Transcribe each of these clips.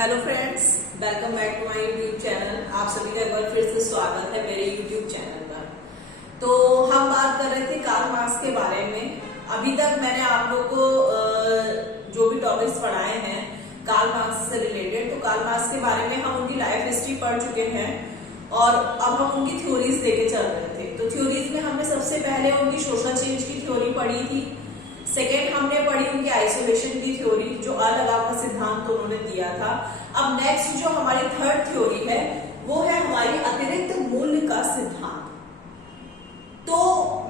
Hello friends, welcome back to my YouTube channel. आप सभी का एक बार फिर से स्वागत है मेरे यूट्यूब चैनल पर। तो हम बात कर रहे थे कार्ल मार्क्स के बारे में। अभी तक मैंने आप लोग को जो भी टॉपिक्स पढ़ाए हैं कार्ल मार्क्स से रिलेटेड, तो कार्ल मार्क्स के बारे में हम उनकी लाइफ हिस्ट्री पढ़ चुके हैं और अब हम उनकी थ्योरीज लेके चल रहे थे। तो थ्योरीज में हमने सबसे पहले उनकी सोशल चेंज की थ्योरी पढ़ी थी। सेकेंड हमने पढ़ी उनकी आइसोलेशन की थ्योरी, जो अलगाव का सिद्धांत उन्होंने दिया था। अब नेक्स्ट जो हमारी थर्ड थ्योरी है वो है हमारी अतिरिक्त मूल्य का सिद्धांत। तो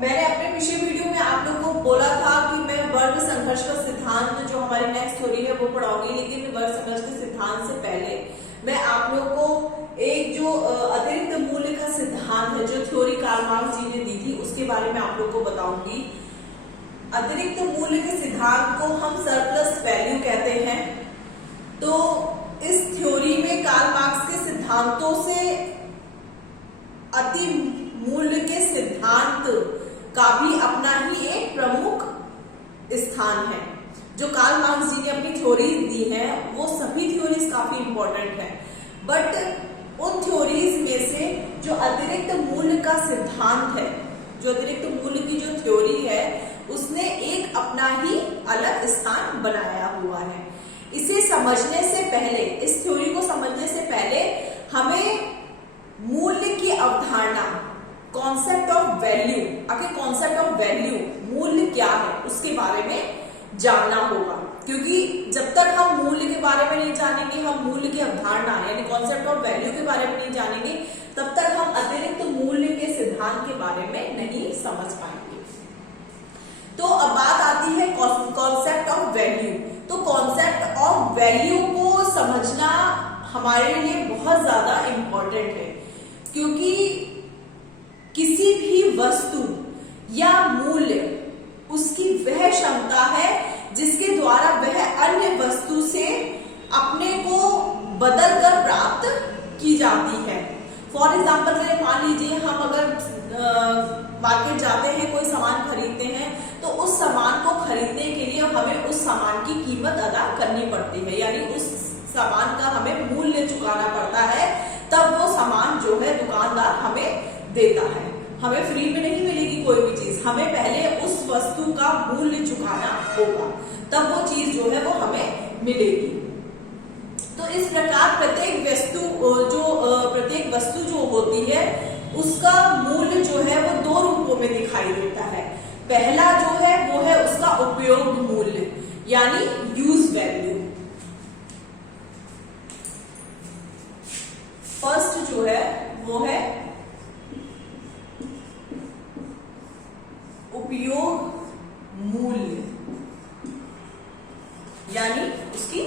मैंने अपने पिछले वीडियो में आप लोगों को बोला था कि मैं वर्ग संघर्ष का सिद्धांत जो हमारी नेक्स्ट थ्योरी है वो पढ़ाऊंगी, लेकिन वर्ग संघर्ष के सिद्धांत से पहले मैं आप लोग को एक जो अतिरिक्त मूल्य का सिद्धांत है जो थ्योरी कार्ल मार्क्स जी ने दी थी उसके बारे में आप लोग को बताऊंगी। अतिरिक्त मूल्य के सिद्धांत को हम सरप्लस वैल्यू कहते हैं। तो इस थ्योरी में कार्ल मार्क्स के सिद्धांतों से अति मूल्य के सिद्धांत का भी अपना ही एक प्रमुख स्थान है। जो कार्ल मार्क्स जी ने अपनी थ्योरीज दी हैं वो सभी थ्योरीज काफी इंपॉर्टेंट है, बट उन थ्योरीज में से जो अतिरिक्त मूल्य का सिद्धांत है, जो अतिरिक्त मूल्य की जो थ्योरी है उसने एक अपना ही अलग स्थान बनाया हुआ है। इसे समझने से पहले, इस थ्योरी को समझने से पहले हमें मूल्य की अवधारणा, कॉन्सेप्ट ऑफ वैल्यू, आखिर कॉन्सेप्ट ऑफ वैल्यू मूल्य क्या है उसके बारे में जानना होगा। क्योंकि जब तक हम मूल्य के बारे में नहीं जानेंगे, हम मूल्य की अवधारणा यानी कॉन्सेप्ट ऑफ वैल्यू के बारे में नहीं जानेंगे, तब तक हम अतिरिक्त मूल्य के सिद्धांत के बारे में नहीं समझ पाएंगे। तो अब बात आती है कॉन्सेप्ट ऑफ वैल्यू। तो कॉन्सेप्ट ऑफ वैल्यू को समझना हमारे लिए बहुत ज्यादा इंपॉर्टेंट है, क्योंकि किसी भी वस्तु या मूल्य उसकी वह क्षमता है जिसके द्वारा वह अन्य वस्तु से अपने को बदल कर प्राप्त की जाती है। फॉर एग्जाम्पल मान लीजिए हम अगर मार्केट जाते हैं, कोई सामान खरीदते हैं, तो उस सामान को खरीदने के लिए हमें उस सामान की कीमत अदा करनी पड़ती है, यानी उस सामान का हमें मूल्य चुकाना पड़ता है, तब वो सामान जो है दुकानदार हमें देता है। हमें फ्री में नहीं मिलेगी कोई भी चीज, हमें पहले उस वस्तु का मूल्य चुकाना होगा, तब वो चीज जो है वो हमें मिलेगी। तो इस प्रकार प्रत्येक वस्तु जो होती है उसका मूल्य जो है वो दो रूपों में दिखाई देता है। पहला जो है वो है उसका उपयोग मूल्य यानी यूज वैल्यू। फर्स्ट जो है वो है उपयोग मूल्य यानी उसकी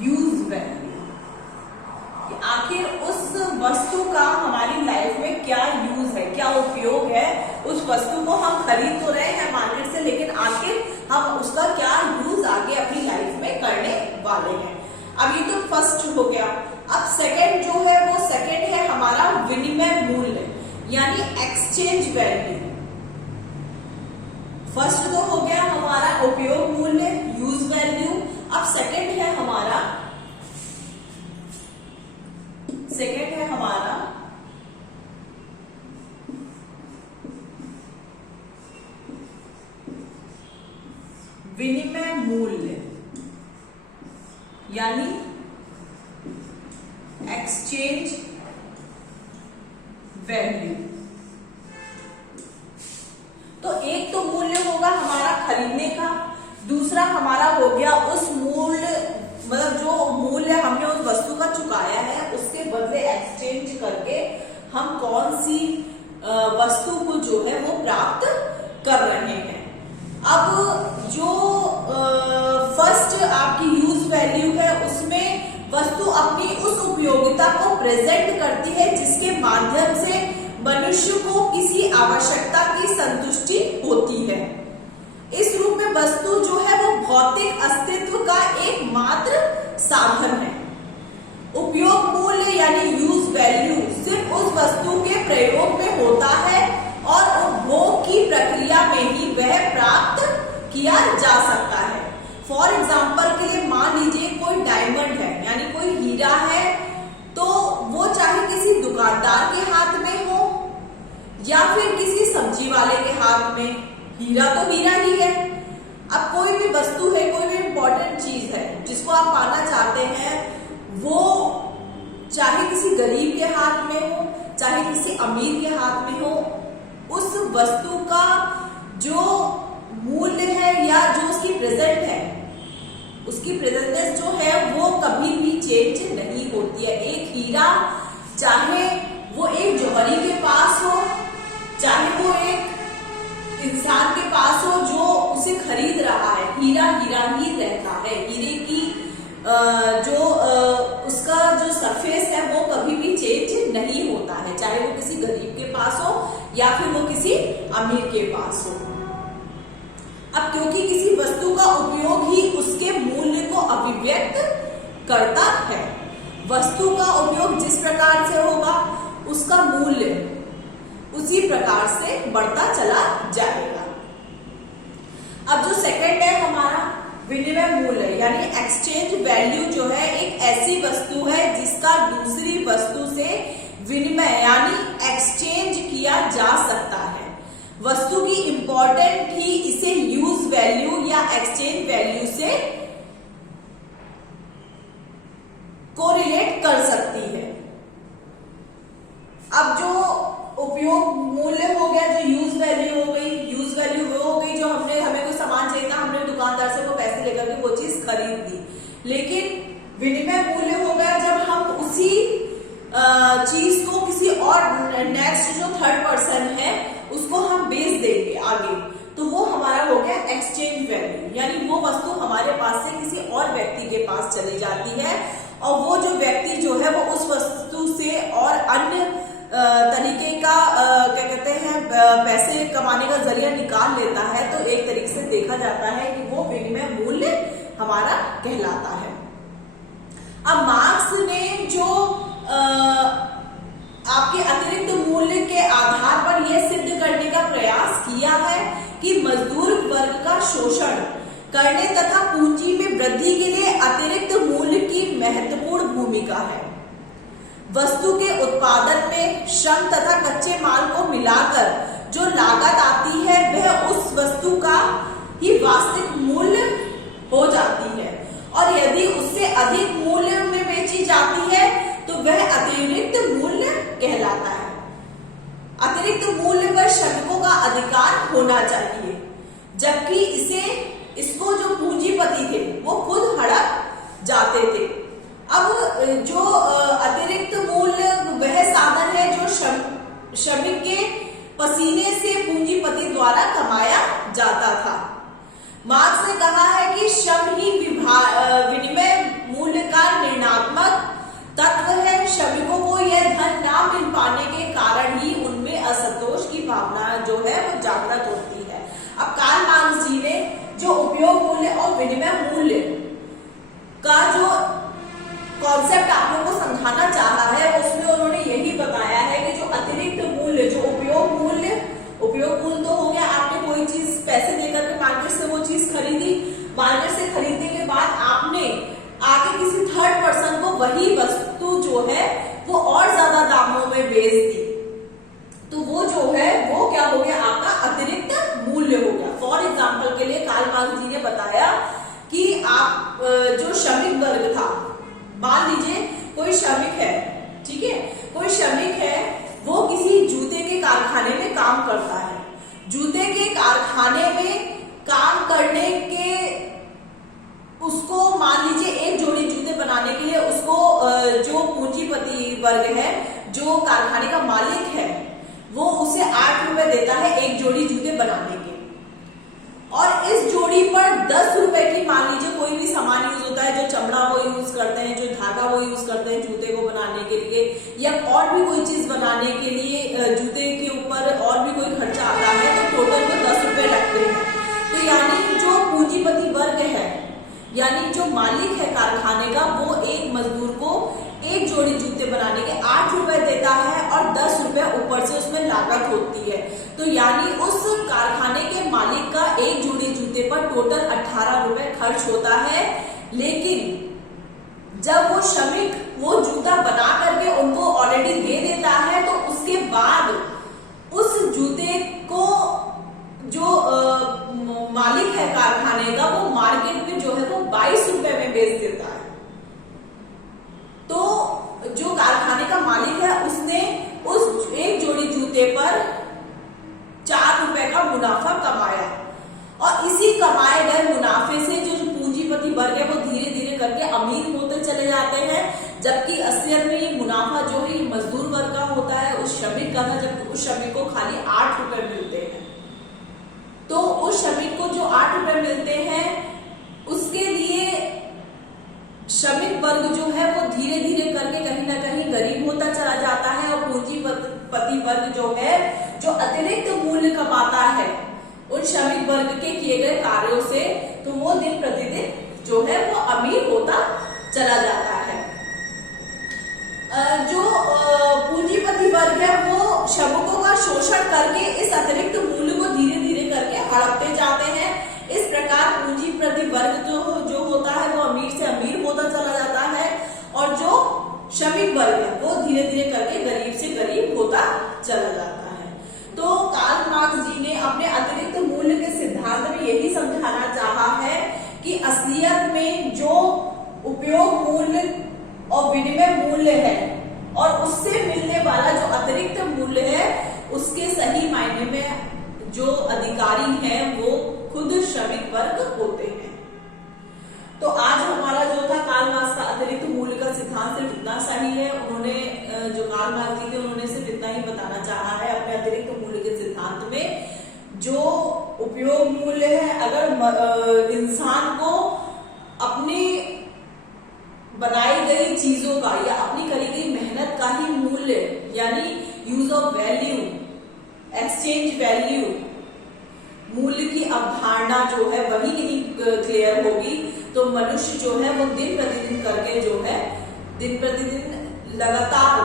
यूज वैल्यू। आखिर उस वस्तु का हमारी लाइफ में क्या यूज है, क्या उपयोग है। उस वस्तु को हम खरीद तो रहे हैं मार्केट से, लेकिन आखिर हम उसका क्या यूज आगे अपनी लाइफ में करने वाले हैं। अब ये तो फर्स्ट हो गया। अब सेकंड जो है वो सेकंड है हमारा विनिमय मूल्य यानी एक्सचेंज वैल्यू। फर्स्ट तो हो गया हमारा उपयोग मूल्य, यूज वैल्यू। अब सेकंड है हमारा विनिमय मूल्य यानी एक्सचेंज वैल्यू। तो एक तो मूल्य होगा हमारा खरीदने का, दूसरा हमारा हो गया उस मूल्य मतलब जो मूल्य हमने उस वस्तु का चुकाया है उसके बदले एक्सचेंज करके हम कौन सी वस्तु को जो है वो प्राप्त कर रहे हैं। अब जो फर्स्ट आपकी यूज वैल्यू है उसमें वस्तु अपनी उस उपयोगिता को प्रेजेंट करती है जिसके माध्यम से मनुष्य को किसी आवश्यकता की संतुष्टि होती है। इस रूप में वस्तु जो है वो भौतिक अस्तित्व का एकमात्र साधन है। उपयोग मूल्य यानी यूज वैल्यू सिर्फ उस वस्तु के प्रयोग में होता है और उपभोग की प्रक्रिया में ही वह प्राप्त किया जा सकता है। फॉर एग्जाम्पल के लिए मान लीजिए कोई डायमंड है, हीरा तो हीरा ही है। अब कोई भी वस्तु है, कोई भी इंपॉर्टेंट चीज है जिसको आप पाना चाहते हैं, वो चाहे किसी गरीब के हाथ में हो, चाहे किसी अमीर के हाथ में हो, उस वस्तु का जो मूल्य है या जो उसकी प्रेजेंट है, उसकी प्रेजेंटनेस जो है वो कभी भी चेंज नहीं होती है। एक हीरा चाहे वो एक जौहरी के पास हो, चाहे वो एक इंसान के पास हो जो उसे खरीद रहा है, हीरा हीरा ही रहता है। हीरे की उसका जो सरफेस है वो कभी भी चेंज नहीं होता है, चाहे वो किसी गरीब के पास हो या फिर वो किसी अमीर के पास हो। अब क्योंकि किसी वस्तु का उपयोग ही उसके मूल्य को अभिव्यक्त करता है, वस्तु का उपयोग जिस प्रकार से होगा उसका मूल्य उसी प्रकार से बढ़ता चला जाएगा। अब जो सेकंड है हमारा विनिमय मूल्य यानी एक्सचेंज वैल्यू, जो है एक ऐसी वस्तु है जिसका दूसरी वस्तु से विनिमय यानी एक्सचेंज किया जा सकता है। वस्तु की इंपॉर्टेंट ही इसे यूज वैल्यू या एक्सचेंज वैल्यू से कोरिलेट कर सकती है। अब जो उपयोग मूल्य हो गया, जो यूज वैल्यू हो गई, यूज वैल्यू वो हो गई जो हमें कोई सामान चाहिए था, हमने दुकानदार से वो पैसे लेकर के वो चीज खरीद ली। लेकिन विनिमय मूल्य हो गया जब हम उसी चीज को किसी और नेक्स्ट जो थर्ड पर्सन है उसको हम बेच देंगे आगे, तो वो हमारा हो गया एक्सचेंज वैल्यू, यानी वो वस्तु हमारे पास से किसी और व्यक्ति के पास चली जाती है और वो जो व्यक्ति जो है वो उस वस्तु से और अन्य तरीके का क्या कहते हैं पैसे कमाने का जरिया निकाल लेता है। तो एक तरीके से देखा जाता है कि वो विनिमय मूल्य हमारा कहलाता है। अब मार्क्स ने जो आपके अतिरिक्त मूल्य के आधार पर यह सिद्ध करने का प्रयास किया है कि मजदूर वर्ग का शोषण करने तथा पूंजी में वृद्धि के लिए अतिरिक्त मूल्य की महत्वपूर्ण भूमिका है। वस्तु के उत्पादन में श्रम तथा कच्चे माल को मिलाकर जो लागत आती है वह उस वस्तु का ही वास्तविक मूल्य हो जाती है, और यदि उससे अधिक मूल्य में बेची जाती है तो वह अतिरिक्त मूल्य कहलाता है। अतिरिक्त मूल्य पर श्रमिकों का अधिकार होना चाहिए, जबकि इसको जो पूंजीपति थे वो खुद हड़प जाते थे। अब जो अतिरिक्त मूल्य वह साधन है जो श्रमिक के पसीने से पूंजीपति द्वारा कमाया जाता था। मार्क्स ने कहा है कि श्रम ही विनिमय मूल्य का निर्णात्मक तत्व है। श्रमिकों को यह धन ना मिल पाने के कारण ही उनमें असंतोष की भावना जो है वो जागृत होती है। अब कार्ल मार्क्स जी ने जो उपयोग मूल्य और विनिमय मूल्य का जो कॉन्सेप्ट आप लोगों को समझाना चाहा है उसमें उन्होंने यही बताया है कि जो अतिरिक्त मूल्य, जो उपयोग मूल्य तो हो गया, आपने कोई चीज पैसे देकर के मार्केट से वो चीज खरीदी, मार्केट से खरीदने के बाद आपने आगे किसी थर्ड पर्सन को वही वस्तु जो है वो और ज्यादा दामों में बेच दी, तो वो जो है वो क्या हो गया, आपका अतिरिक्त मूल्य हो गया। फॉर एग्जाम्पल के लिए कार्ल मार्क्स जी ने बताया कि आप जो श्रमिक वर्ग था, मान लीजिए कोई श्रमिक है, ठीक है, कोई श्रमिक है वो किसी जूते के कारखाने में काम करता है। जूते के कारखाने में काम करने के उसको मान लीजिए एक जोड़ी जूते बनाने के लिए उसको जो पूंजीपति वर्ग है, जो कारखाने का मालिक है, वो उसे 8 रुपए देता है एक जोड़ी जूते बनाने के, और इस जोड़ी पर 10 रुपए की मान लीजिए कोई भी सामान यूज होता है, जो चमड़ा वो यूज करते हैं, जो धागा वो यूज करते हैं जूते को बनाने के लिए, या और भी कोई चीज बनाने के लिए जूते के ऊपर और भी कोई खर्चा आता है, तो टोटल में 10 रुपए लगते हैं। तो यानी जो पूंजीपति वर्ग है, यानी जो मालिक है कारखाने का, वो एक मजदूर को एक जोड़ी जूते बनाने के 8 रुपए देता है और 10 रुपए ऊपर से उसमें लागत होती है। तो यानी उस कारखाने के मालिक का एक जोड़ी जूते पर टोटल 18 रुपए खर्च होता है। लेकिन जब वो श्रमिक वो जूता बना करके उनको ऑलरेडी दे देता है, तो उसके बाद उस जूते को जो है कारखाने का, वो मार्केट में जो है वो 22 रुपए में बेच देता है। तो जो कारखाने का मालिक है उसने उस एक जोड़ी जूते पर 4 रुपए का मुनाफा कमाया, और इसी कमाए गए मुनाफे से जो पूंजीपति वर्ग है वो धीरे धीरे करके अमीर होते चले जाते हैं, जबकि असलियत में ये मुनाफा जो है ये मजदूर वर्ग का होता है, उस श्रमिक का था, जबकि उस श्रमिक को खाली 8 रुपए मिलते हैं। तो उस श्रमिक को जो 8 रुपए मिलते हैं उसके लिए श्रमिक वर्ग जो है वो धीरे धीरे करके कहीं ना कहीं गरीब होता चला जाता है, और पूंजीपति वर्ग जो है जो अतिरिक्त मूल्य कमाता है उन श्रमिक वर्ग के किए गए कार्यों से, तो वो दिन प्रतिदिन जो है वो अमीर होता चला जाता है। जो पूंजीपति वर्ग है वो श्रमिकों का शोषण करके इस अतिरिक्त मूल्य को धीरे धीरे करके हड़पते जाते हैं। इस प्रकार पूंजीपति वर्ग जो होता है वो अमीर से अमीर होता चला जाता है, और जो श्रमिक वर्ग है वो धीरे धीरे करके गरीब से गरीब होता चला जाता है। तो कार्ल मार्क्स जी ने अपने अतिरिक्त मूल्य के सिद्धांत में यही समझाना चाहा है कि असलियत में जो उपयोग मूल्य और विनिमय मूल्य है और उससे मिलने वाला जो अतिरिक्त मूल्य है उसके सही मायने में जो अधिकारी हैं वो खुद श्रमिक वर्ग होते हैं। तो आज हमारा जो था कार्ल मार्क्स का अतिरिक्त मूल्य का सिद्धांत सिर्फ इतना सही है। उन्होंने जो कार्ल मार्क्स जी थे उन्होंने सिर्फ इतना ही बताना चाहा है अपने अतिरिक्त मूल्य के सिद्धांत में, जो उपयोग मूल्य है अगर इंसान को अपनी बनाई गई चीजों का या अपनी करी गई मेहनत का ही मूल्य यानी use of value, exchange value, मूल्य की अवधारणा जो है वही नहीं क्लियर होगी तो मनुष्य जो है वो दिन प्रतिदिन करके जो है दिन प्रतिदिन लगातार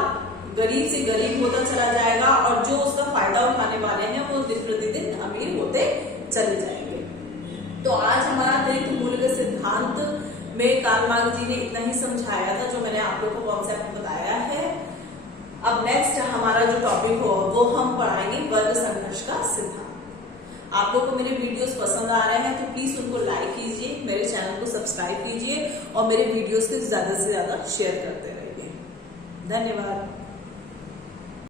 गरीब से गरीब होता चला जाएगा, और जो उसका फायदा उठाने वाले हैं वो दिन प्रतिदिन अमीर होते चले जाएंगे। तो आज हमारा अतिरिक्त मूल्य के सिद्धांत में कार्ल मार्क्स जी ने इतना ही समझाया था जो मैंने आप लोगों को कॉन्सेप्ट बताया है। अब नेक्स्ट हमारा जो टॉपिक हो वो हम पढ़ाएंगे वर्ग संघर्ष का सिद्धांत। आप लोगों को मेरे वीडियोस पसंद आ रहे हैं तो प्लीज उनको लाइक कीजिए, मेरे चैनल को सब्सक्राइब कीजिए और मेरे वीडियोस को ज्यादा से ज्यादा शेयर करते रहिए। धन्यवाद।